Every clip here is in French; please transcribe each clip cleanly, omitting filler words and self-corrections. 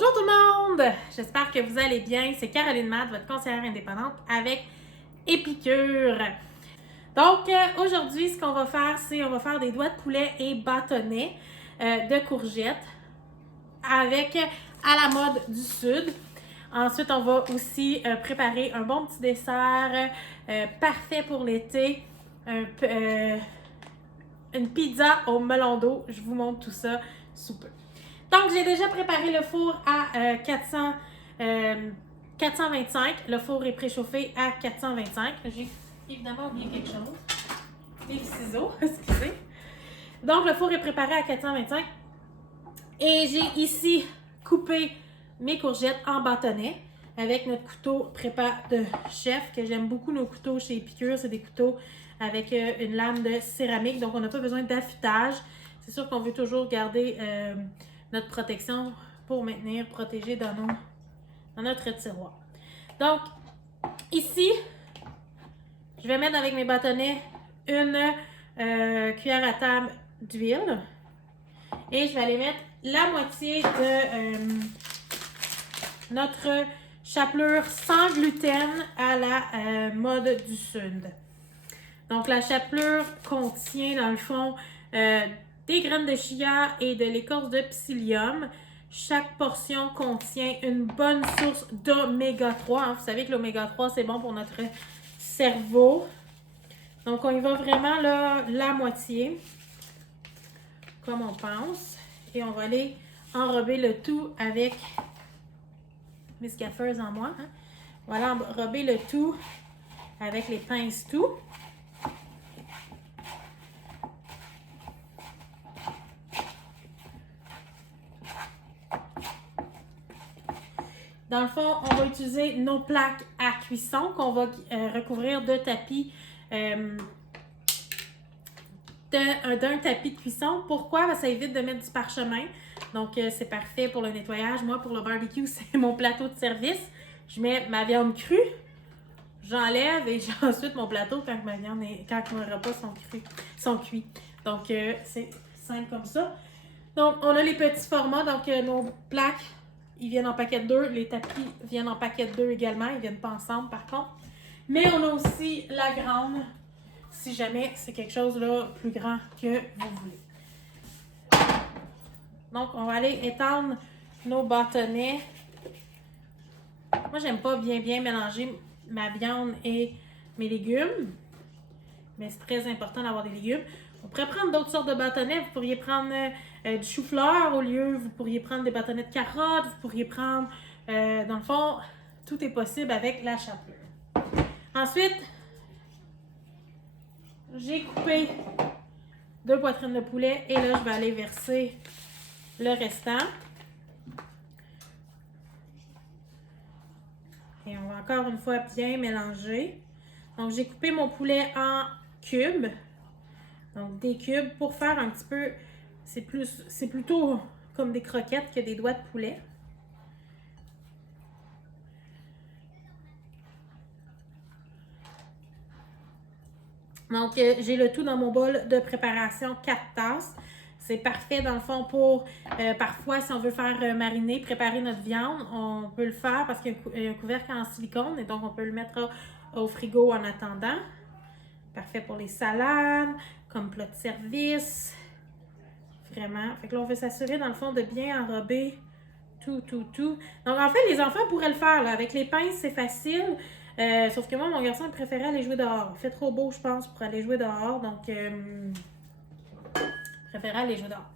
Bonjour tout le monde! J'espère que vous allez bien. C'est Caroline Matt, votre conseillère indépendante avec Épicure. Donc, aujourd'hui, ce qu'on va faire, c'est on va faire des doigts de poulet et bâtonnets de courgettes avec à la mode du Sud. Ensuite, on va aussi préparer un bon petit dessert parfait pour l'été. Une pizza au melon d'eau. Je vous montre tout ça sous peu. Donc, j'ai déjà préparé le four à 425. Le four est préchauffé à 425. J'ai évidemment oublié quelque chose. Des ciseaux, excusez. Donc, le four est préparé à 425. Et j'ai ici coupé mes courgettes en bâtonnets avec notre couteau prépa de chef, que j'aime beaucoup nos couteaux chez Épicure. C'est des couteaux avec une lame de céramique, donc on n'a pas besoin d'affûtage. C'est sûr qu'on veut toujours garder notre protection pour maintenir protégé dans notre tiroir. Donc, ici, je vais mettre avec mes bâtonnets une cuillère à table d'huile et je vais aller mettre la moitié de notre chapelure sans gluten à la mode du Sud. Donc, la chapelure contient, dans le fond, des graines de chia et de l'écorce de psyllium. Chaque portion contient une bonne source d'oméga 3. Hein. Vous savez que l'oméga 3, c'est bon pour notre cerveau. Donc, on y va vraiment là, la moitié, comme on pense. Et on va aller enrober le tout avec mes scaffeuses en moi. Hein. On va aller enrober le tout avec les pinces tout. Dans le fond, on va utiliser nos plaques à cuisson qu'on va recouvrir de tapis, d'un tapis de cuisson. Pourquoi? Parce que ça évite de mettre du parchemin. Donc, c'est parfait pour le nettoyage. Moi, pour le barbecue, c'est mon plateau de service. Je mets ma viande crue, j'enlève et j'ai ensuite mon plateau quand mes repas sont cuits. Donc, c'est simple comme ça. Donc, on a les petits formats. Donc, nos plaques, ils viennent en paquet de 2. Les tapis viennent en paquet de 2 également. Ils ne viennent pas ensemble, par contre. Mais on a aussi la grande, si jamais c'est quelque chose là plus grand que vous voulez. Donc, on va aller étendre nos bâtonnets. Moi, j'aime pas bien mélanger ma viande et mes légumes. Mais c'est très important d'avoir des légumes. On pourrait prendre d'autres sortes de bâtonnets. Vous pourriez prendre du chou-fleur au lieu. Vous pourriez prendre des bâtonnets de carottes. Vous pourriez prendre, dans le fond, tout est possible avec la chapelure. Ensuite, j'ai coupé 2 poitrines de poulet. Et là, je vais aller verser le restant. Et on va encore une fois bien mélanger. Donc, j'ai coupé mon poulet en cubes. Donc, des cubes pour faire un petit peu, c'est plutôt comme des croquettes que des doigts de poulet. Donc, j'ai le tout dans mon bol de préparation 4 tasses. C'est parfait dans le fond pour, parfois, si on veut faire mariner, préparer notre viande, on peut le faire parce qu'il y a un couvercle en silicone et donc on peut le mettre au frigo en attendant. Parfait pour les salades, comme plat de service. Vraiment. Fait que là, on veut s'assurer, dans le fond, de bien enrober tout. Donc, en fait, les enfants pourraient le faire. Là. Avec les pinces, c'est facile. Sauf que moi, mon garçon, il préférait aller jouer dehors. Il fait trop beau, je pense, pour aller jouer dehors. Donc, il préférait aller jouer dehors.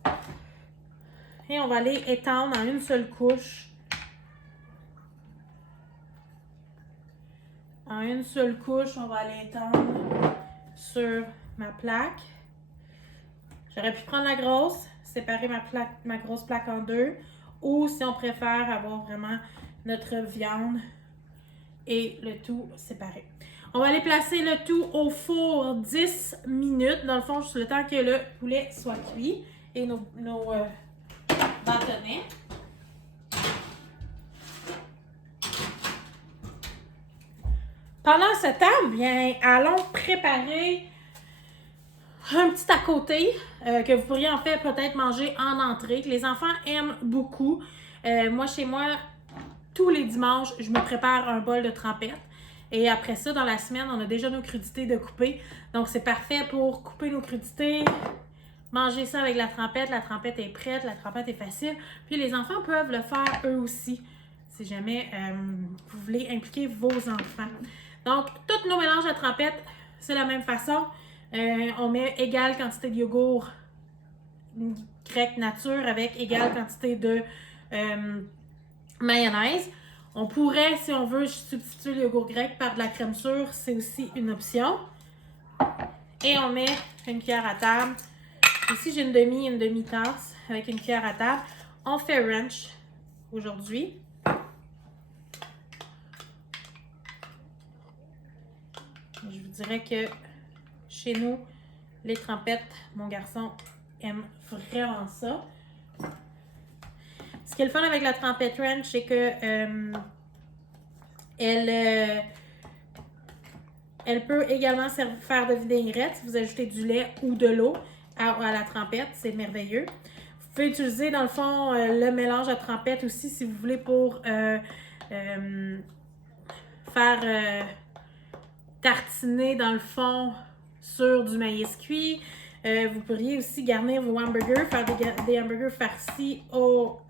Et on va aller étendre en une seule couche. En une seule couche, on va aller étendre sur ma plaque. J'aurais pu prendre la grosse, séparer ma grosse plaque en 2, ou si on préfère avoir vraiment notre viande et le tout séparé. On va aller placer le tout au four 10 minutes, dans le fond, juste le temps que le poulet soit cuit et nos bâtonnets. Pendant ce temps, bien, allons préparer un petit à côté que vous pourriez en fait peut-être manger en entrée, que les enfants aiment beaucoup. Moi, chez moi, tous les dimanches, je me prépare un bol de trempette. Et après ça, dans la semaine, on a déjà nos crudités de couper. Donc, c'est parfait pour couper nos crudités, manger ça avec la trempette. La trempette est prête, la trempette est facile. Puis, les enfants peuvent le faire eux aussi, si jamais vous voulez impliquer vos enfants. Donc, tous nos mélanges à trempette, c'est la même façon. On met égale quantité de yogourt grec nature avec égale quantité de mayonnaise. On pourrait, si on veut, substituer le yogourt grec par de la crème sûre. C'est aussi une option. Et on met une cuillère à table. Ici, j'ai une demi-tasse avec une cuillère à table. On fait ranch aujourd'hui. Je vous dirais que chez nous, les trempettes, mon garçon aime vraiment ça. Ce qui est le fun avec la trempette ranch, c'est que elle peut également faire de vinaigrette si vous ajoutez du lait ou de l'eau à la trempette. C'est merveilleux. Vous pouvez utiliser, dans le fond, le mélange à trempette aussi si vous voulez pour faire tartiner, dans le fond, sur du maïs cuit. Vous pourriez aussi garnir vos hamburgers, faire des hamburgers farcis au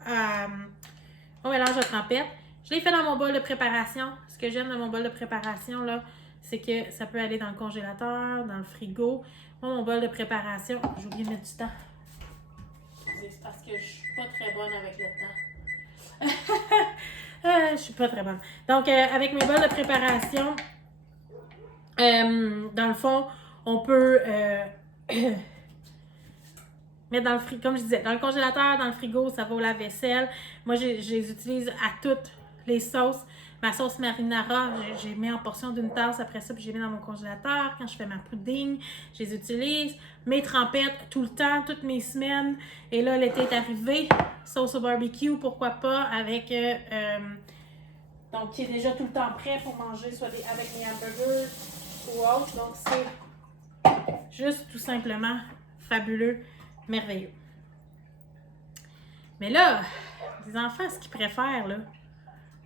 mélange à trempette. Je l'ai fait dans mon bol de préparation. Ce que j'aime de mon bol de préparation, là, c'est que ça peut aller dans le congélateur, dans le frigo. Moi, mon bol de préparation, j'ai oublié de mettre du temps. C'est parce que je suis pas très bonne avec le temps. Je suis pas très bonne. Donc, avec mes bols de préparation, dans le fond, on peut mettre dans le frigo, comme je disais, dans le congélateur, dans le frigo, ça va au lave-vaisselle. Moi, je les utilise à toutes les sauces. Ma sauce marinara, j'ai mis en portion d'une tasse après ça, puis j'ai mis dans mon congélateur. Quand je fais ma pudding, je les utilise. Mes trempettes, tout le temps, toutes mes semaines. Et là, l'été est arrivé. Sauce au barbecue, pourquoi pas, avec... donc, qui est déjà tout le temps prêt pour manger, soit avec mes hamburgers ou autre. Donc, c'est juste tout simplement fabuleux, merveilleux. Mais là, les enfants, ce qu'ils préfèrent, là,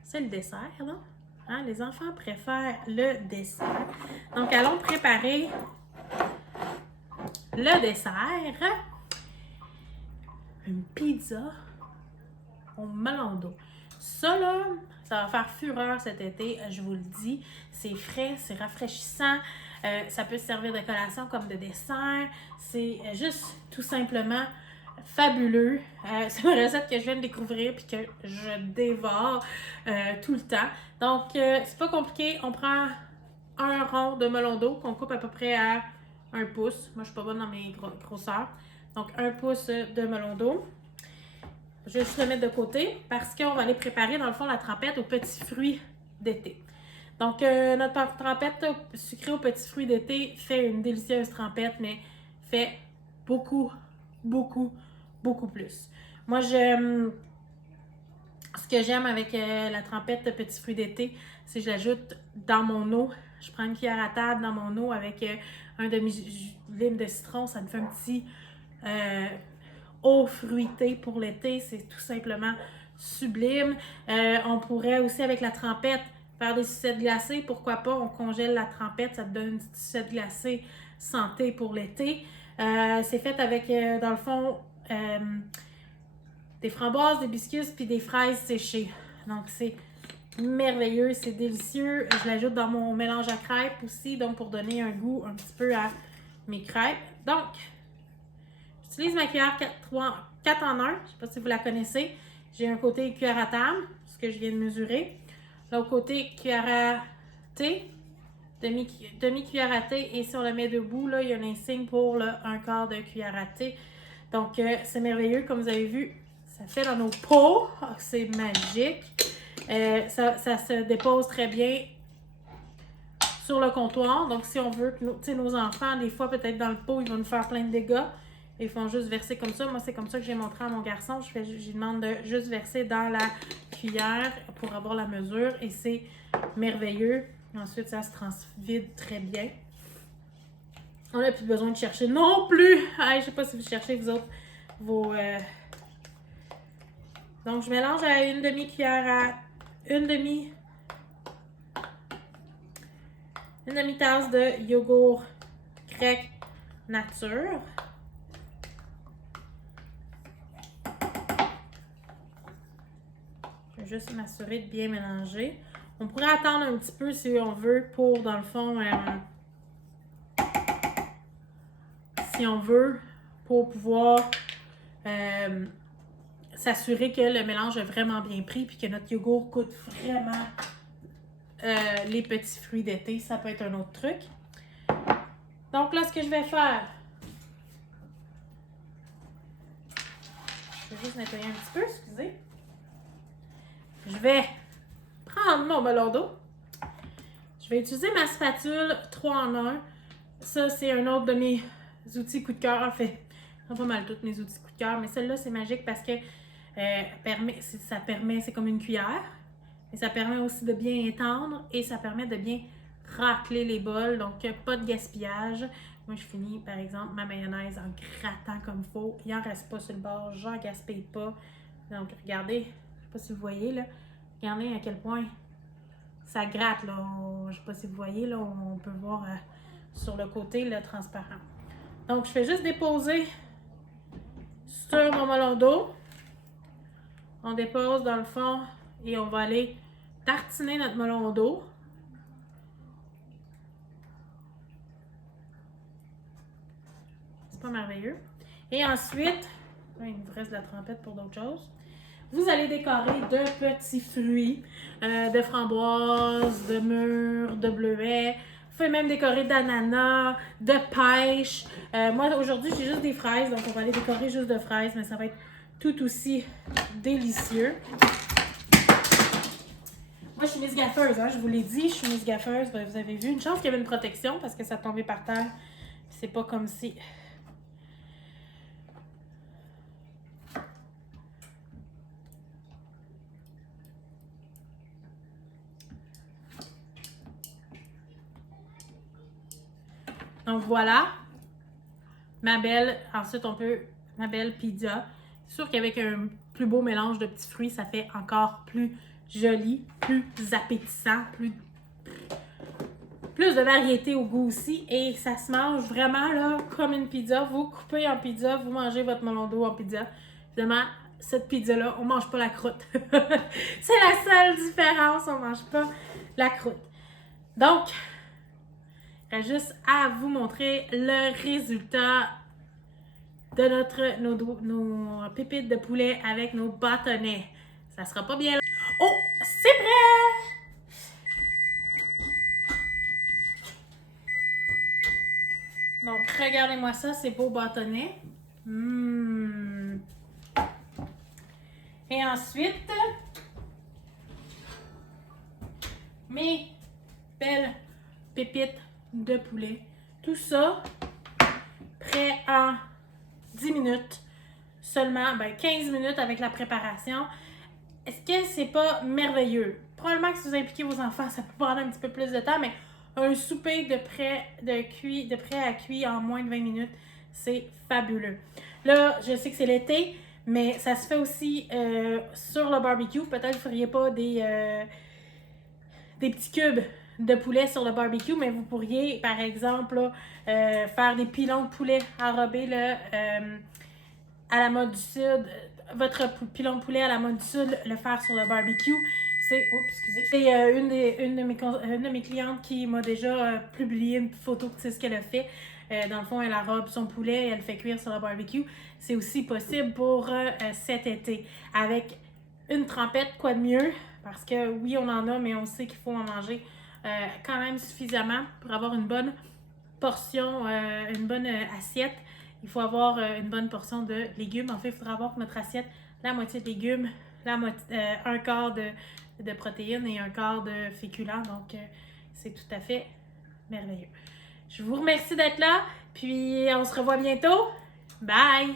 c'est le dessert, là. Hein? Les enfants préfèrent le dessert. Donc, allons préparer le dessert. Une pizza au melon d'eau. Ça, là, ça va faire fureur cet été, je vous le dis. C'est frais, c'est rafraîchissant. Ça peut servir de collation comme de dessert. C'est juste tout simplement fabuleux. C'est une recette que je viens de découvrir puis que je dévore tout le temps. Donc, c'est pas compliqué. On prend un rond de melon d'eau qu'on coupe à peu près à 1 pouce. Moi, je suis pas bonne dans mes grosseurs. Donc, 1 pouce de melon d'eau. Je vais juste le mettre de côté parce qu'on va aller préparer, dans le fond, la trempette aux petits fruits d'été. Donc, notre trempette sucrée aux petits fruits d'été fait une délicieuse trempette, mais fait beaucoup, beaucoup, beaucoup plus. Moi, ce que j'aime avec la trempette de petits fruits d'été, c'est que je l'ajoute dans mon eau. Je prends une cuillère à table dans mon eau avec un demi-lime de citron. Ça me fait un petit eau fruitée pour l'été. C'est tout simplement sublime. On pourrait aussi, avec la trempette, faire des sucettes glacées. Pourquoi pas? On congèle la trempette. Ça te donne une petite sucette glacée santé pour l'été. C'est fait avec, dans le fond, des framboises, des biscuits puis des fraises séchées. Donc, c'est merveilleux, c'est délicieux. Je l'ajoute dans mon mélange à crêpes aussi, donc pour donner un goût un petit peu à mes crêpes. Donc, j'utilise ma cuillère 4 en 1. Je ne sais pas si vous la connaissez. J'ai un côté cuillère à table, ce que je viens de mesurer. L'autre côté cuillère à thé, demi-cuillère à thé. Et si on le met debout, là, il y a un insigne pour le 1/4 de cuillère à thé. Donc, c'est merveilleux, comme vous avez vu. Ça fait dans nos pots. Oh, c'est magique. Ça se dépose très bien sur le comptoir. Donc, si on veut que nos enfants, des fois, peut-être dans le pot, ils vont nous faire plein de dégâts. Ils font juste verser comme ça. Moi, c'est comme ça que j'ai montré à mon garçon. Je lui demande de juste verser dans la cuillère pour avoir la mesure. Et c'est merveilleux. Ensuite, ça se transvide très bien. On n'a plus besoin de chercher non plus. Je ne sais pas si vous cherchez, vous autres, vos... Donc, je mélange à une demi-cuillère une demi-tasse de yogourt grec nature. Je vais juste m'assurer de bien mélanger. On pourrait attendre un petit peu si on veut pour, dans le fond, si on veut, pour pouvoir s'assurer que le mélange est vraiment bien pris puis que notre yogourt coûte vraiment les petits fruits d'été. Ça peut être un autre truc. Donc là, ce que je vais faire, je vais juste nettoyer un petit peu, excusez. Je vais prendre mon melon d'eau. Je vais utiliser ma spatule 3 en 1. Ça, c'est un autre de mes outils coup de cœur. En fait, pas mal tous mes outils coup de cœur, mais celle-là, c'est magique parce que c'est comme une cuillère. Et ça permet aussi de bien étendre et ça permet de bien racler les bols. Donc, pas de gaspillage. Moi, je finis, par exemple, ma mayonnaise en grattant comme il faut. Il n'en reste pas sur le bord. J'en gaspille pas. Donc, regardez. Je ne sais pas si vous voyez, là. Regardez à quel point ça gratte, là. Je ne sais pas si vous voyez, là. On peut voir sur le côté, le transparent. Donc, je fais juste déposer sur mon melon d'eau. On dépose dans le fond et on va aller tartiner notre melon d'eau. C'est pas merveilleux. Et ensuite, il nous reste de la trempette pour d'autres choses. Vous allez décorer de petits fruits, de framboises, de mûres, de bleuets. Vous pouvez même décorer d'ananas, de pêche. Moi, aujourd'hui, j'ai juste des fraises, donc on va aller décorer juste de fraises, mais ça va être tout aussi délicieux. Moi, je suis Miss Gaffeuse, hein, je vous l'ai dit, je suis Miss Gaffeuse. Vous avez vu, une chance qu'il y avait une protection parce que ça tombait par terre. C'est pas comme si... Donc voilà, ma belle pizza. C'est sûr qu'avec un plus beau mélange de petits fruits, ça fait encore plus joli, plus appétissant, plus de variété au goût aussi. Et ça se mange vraiment là comme une pizza. Vous coupez en pizza, vous mangez votre melon d'eau en pizza. Évidemment, cette pizza-là, on mange pas la croûte. C'est la seule différence, on mange pas la croûte. Donc, il reste juste à vous montrer le résultat de nos pépites de poulet avec nos bâtonnets. Ça sera pas bien. Oh, c'est prêt! Donc, regardez-moi ça, ces beaux bâtonnets. Et ensuite, mes belles pépites de poulet. Tout ça, prêt en 10 minutes. Seulement 15 minutes avec la préparation. Est-ce que c'est pas merveilleux? Probablement que si vous impliquez vos enfants, ça peut prendre un petit peu plus de temps, mais un souper de prêt à cuire en moins de 20 minutes, c'est fabuleux. Là, je sais que c'est l'été, mais ça se fait aussi sur le barbecue. Peut-être que vous ne feriez pas des petits cubes de poulet sur le barbecue, mais vous pourriez, par exemple, là, faire des pilons de poulet enrobés là, à la mode du Sud. Votre pilon de poulet à la mode du Sud, le faire sur le barbecue. C'est une de mes clientes qui m'a déjà publié une photo, c'est ce qu'elle a fait. Dans le fond, elle enrobe son poulet et elle le fait cuire sur le barbecue. C'est aussi possible pour cet été. Avec une trempette, quoi de mieux? Parce que oui, on en a, mais on sait qu'il faut en manger quand même suffisamment pour avoir une bonne portion, une bonne assiette. Il faut avoir une bonne portion de légumes. En fait, il faudra avoir pour notre assiette la moitié de légumes, un quart de protéines et un quart de féculents. Donc, c'est tout à fait merveilleux. Je vous remercie d'être là. Puis, on se revoit bientôt. Bye!